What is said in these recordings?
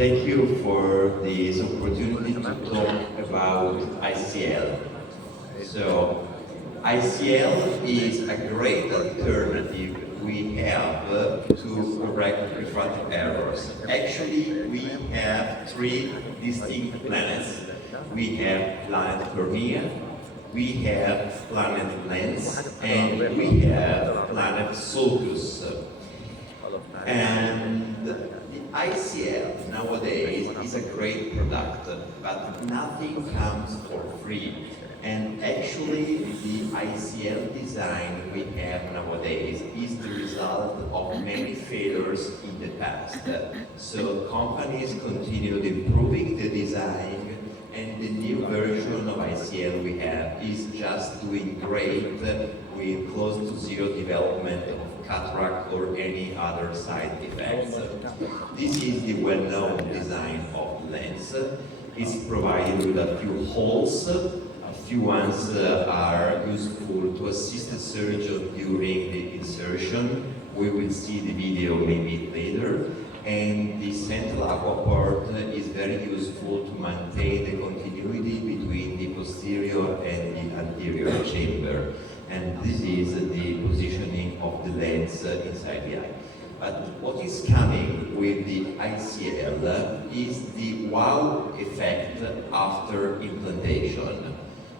Thank you for this opportunity to talk about ICL. So, ICL is a great alternative we have to correct refractive errors. Actually, we have three distinct planets. We have planet cornea, we have planet lens, and we have planet sulcus. And the ICL nowadays is a great product, but nothing comes for free. And actually, the ICL design we have nowadays is the result of many failures in the past. So companies continued improving the design, and the new version of ICL we have is just doing great with close to zero development of cataract or any other side effects. This is the well-known design of the lens. It's provided with a few holes. A few ones are useful to assist the surgeon during the insertion. We will see the video maybe later. And the central aqua port is very useful to maintain the continuity between the posterior and the anterior chamber. And this is the positioning of the lens inside the eye. But what is coming with the ICL is the wow effect after implantation.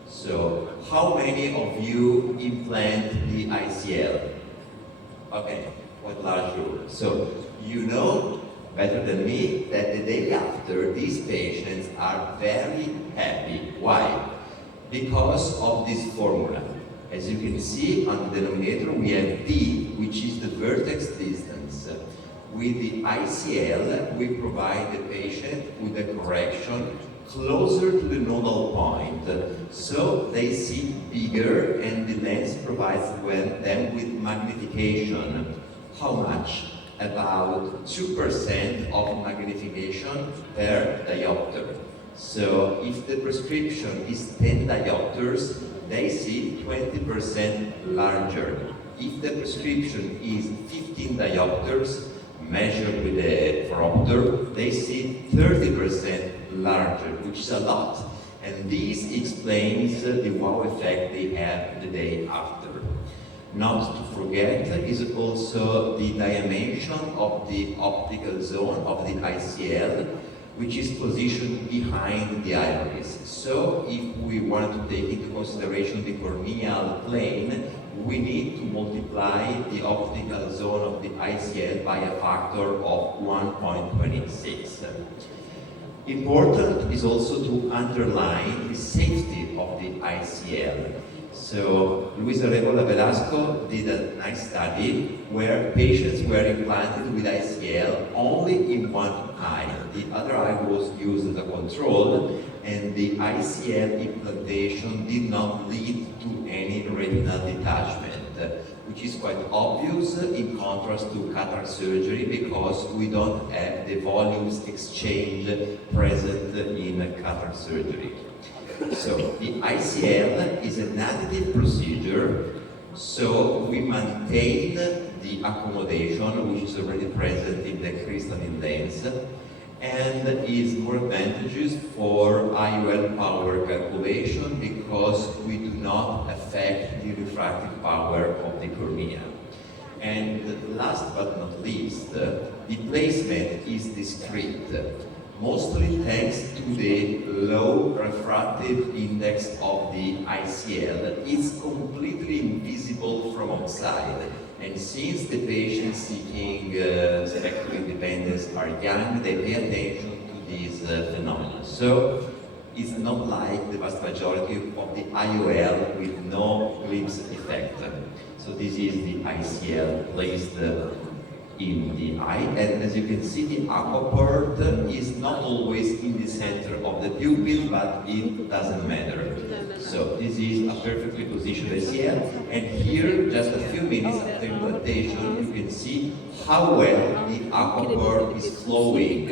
So, how many of you implant the ICL? Okay, quite large group. So, you know better than me that the day after, these patients are very happy. Why? Because of this formula. As you can see on the denominator, we have D, which is the vertex distance. With the ICL, we provide the patient with a correction closer to the nodal point, so they see bigger, and the lens provides them with magnification. How much? About 2% of magnification per diopter. So if the prescription is 10 diopters, they see 20% larger. If the prescription is 15 diopters, measured with a phoropter, they see 30% larger, which is a lot. And this explains the wow effect they have the day after. Not to forget is also the dimension of the optical zone of the ICL, which is positioned behind the iris. So if we want to take into consideration the corneal plane, we need to multiply the optical zone of the ICL by a factor of 1.26. Important is also to underline the safety of the ICL. So Luis Arebola Velasco did a nice study where patients were implanted with ICL only in one eye. The other eye was used as a control, and the ICL implantation did not lead to any retinal detachment, which is quite obvious in contrast to cataract surgery because we don't have the volumes exchange present in cataract surgery. So the ICL is an additive procedure, so we maintain the accommodation which is already present in the crystalline lens and is more advantageous for IOL power calculation because we do not affect the refractive power of the cornea. And last but not least, the placement is discrete, mostly thanks to the low refractive index of the ICL. It's completely invisible from outside. And since the patients seeking spectral independence are young, they pay attention to these phenomena. So it's not like the vast majority of the IOL with no glimpse effect. So this is the ICL placed in the eye, and as you can see, the aqua port is not always in the center of the pupil, but it doesn't matter. So this is a perfectly positioned ICL, and here, just a few minutes after implantation, you can see how well the aqua port is flowing.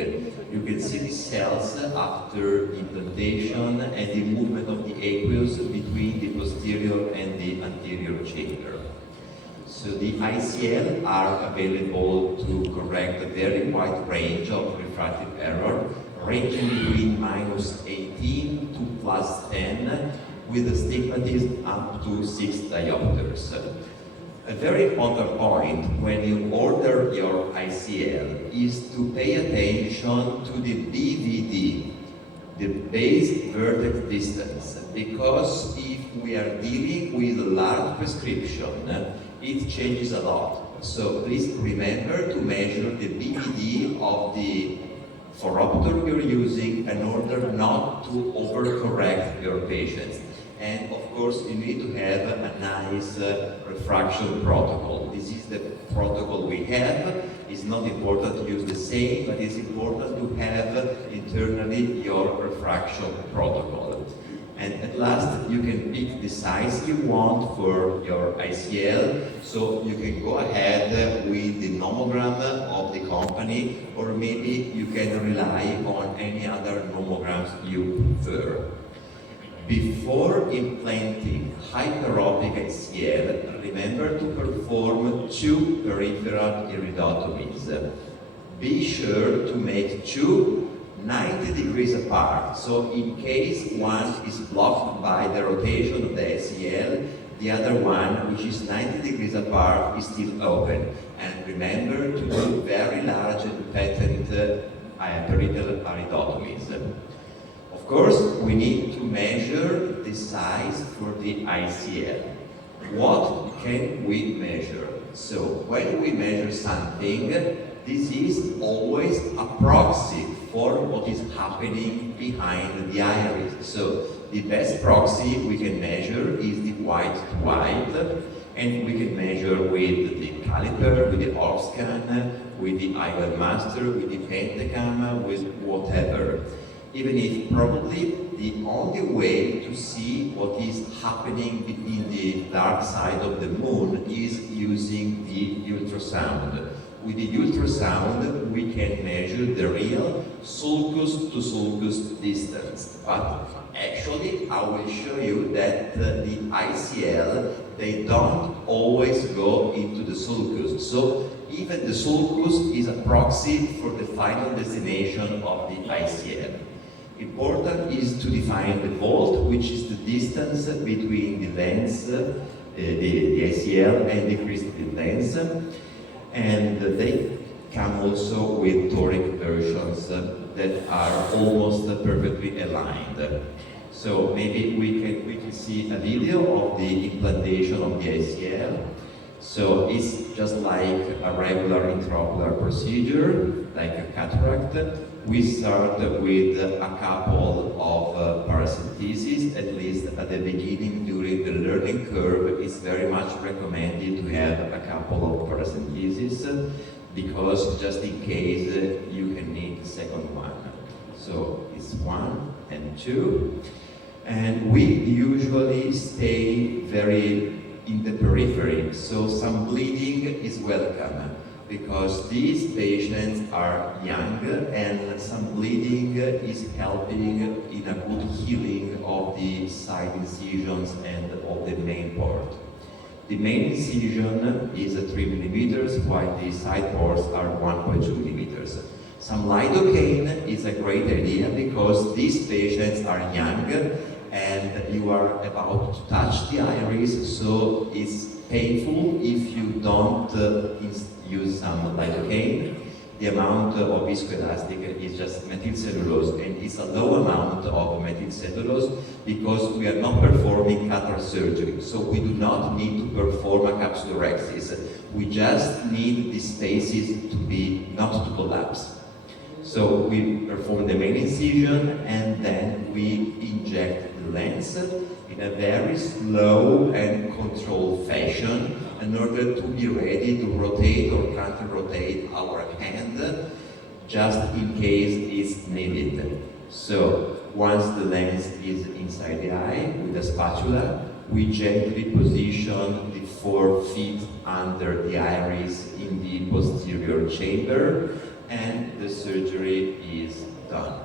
You can see the cells after implantation and the movement of the aqueous between the posterior and the anterior chamber. So the ICL are available to correct a very wide range of refractive error, ranging between -18 to +10, with astigmatism up to 6 diopters. A very important point when you order your ICL is to pay attention to the BVD, the base vertex distance, because if we are dealing with a large prescription, it changes a lot. So please remember to measure the BVD of the phoropter you're using in order not to overcorrect your patients. And of course, you need to have a nice refraction protocol. This is the protocol we have. It's not important to use the same, but it's important to have internally your refraction protocol. And at last, you can pick the size you want for your ICL, so you can go ahead with the nomogram of the company, or maybe you can rely on any other nomograms you prefer. Before implanting hyperopic ICL, remember to perform 2 peripheral iridotomies. Be sure to make 2 90 degrees apart, so in case one is blocked by the rotation of the ICL, the other one, which is 90 degrees apart, is still open. And remember to do very large and patent peripheral iridotomies. Of course, we need to measure the size for the ICL. What can we measure? So, when we measure something, this is always a proxy for what is happening behind the iris. So, the best proxy we can measure is the white to white, and we can measure with the caliper, with the ORF scan, with the IOL master, with the pentacam, with whatever. Even if probably the only way to see what is happening in the dark side of the moon is using the ultrasound. With the ultrasound, we can measure the real sulcus to sulcus distance. But actually, I will show you that the ICL, they don't always go into the sulcus. So even the sulcus is a proxy for the final destination of the ICL. Important is to define the volt, which is the distance between the lens, the ICL, and the crystal lens. And they come also with toric versions that are almost perfectly aligned. So maybe we can quickly see a video of the implantation of the ICL. So it's just like a regular intraocular procedure, like a cataract. We start with a couple of paracenteses, at least at the beginning during the learning curve. It's very much recommended to have a couple of paracenteses because just in case you can need the second one. So it's 1 and 2. And we usually stay very in the periphery, so some bleeding is welcome, because these patients are young and some bleeding is helping in a good healing of the side incisions and of the main port. The main incision is 3 millimeters, while the side ports are 1.2 millimeters. Some lidocaine is a great idea because these patients are young and you are about to touch the iris, so it's painful if you don't use some lidocaine. The amount of viscoelastic is just methylcellulose, and it's a low amount of methylcellulose because we are not performing cataract surgery, so we do not need to perform a capsulorhexis. We just need the spaces to be not to collapse. So we perform the main incision and then we inject the lens in a very slow and controlled fashion in order to be ready to rotate or counter-rotate our hand just in case it's needed. So once the lens is inside the eye with a spatula, we gently position the 4 feet under the iris in the posterior chamber, and the surgery is done.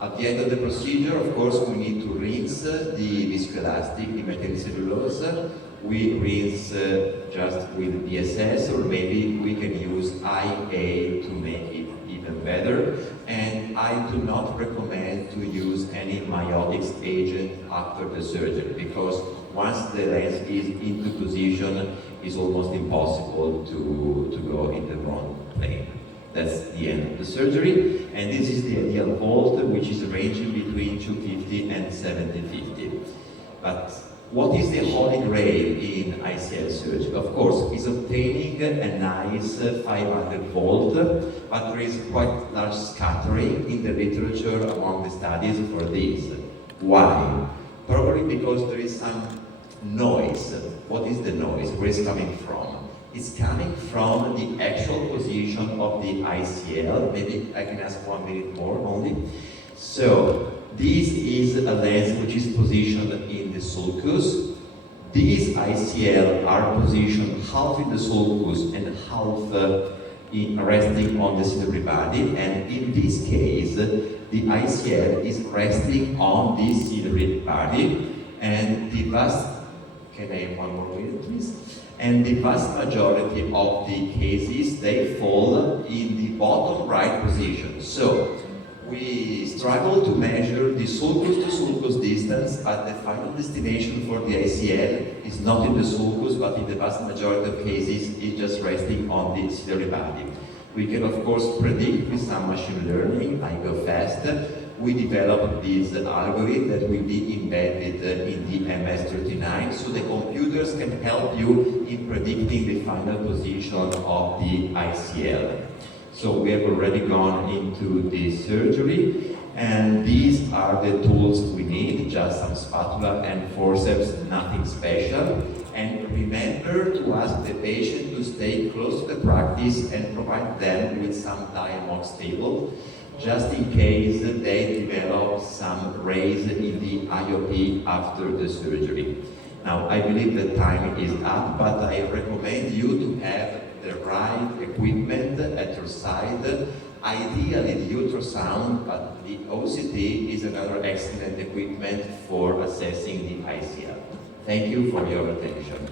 At the end of the procedure, of course, we need to rinse the viscoelastic, the methylcellulose, we rinse just with DSS, or maybe we can use IA to make it even better. And I do not recommend to use any miotics agent after the surgery, because once the lens is into position, it's almost impossible to go in the wrong plane. That's the end of the surgery, and this is the ideal volt, which is ranging between 250 and 750. But what is the holy grail in ICL surgery? Of course, is obtaining a nice 500 volt, but there is quite large scattering in the literature among the studies for this. Why? Probably because there is some noise. What is the noise? Where is it coming from? It's coming from the actual position of the ICL. Maybe I can ask 1 minute more only. So, this is a lens which is positioned in the sulcus. These ICL are positioned half in the sulcus and half resting on the ciliary body. And in this case, the ICL is resting on the ciliary body. And the vast, can I have 1 more minute, please? And the vast majority of the cases, they fall in the bottom right position. So, we struggle to measure the sulcus to sulcus distance, but the final destination for the ICL is not in the sulcus, but in the vast majority of cases, it's just resting on the ciliary body. We can, of course, predict with some machine learning. I go fast. We developed this algorithm that will be embedded in the MS39, so the computers can help you in predicting the final position of the ICL. So we have already gone into the surgery, and these are the tools we need, just some spatula and forceps, nothing special. And remember to ask the patient to stay close to the practice and provide them with some Diamox table, just in case they develop some raise in the IOP after the surgery. Now, I believe the time is up, but I recommend you to have the right equipment at your side. Ideally, the ultrasound, but the OCT is another excellent equipment for assessing the ICL. Thank you for your attention.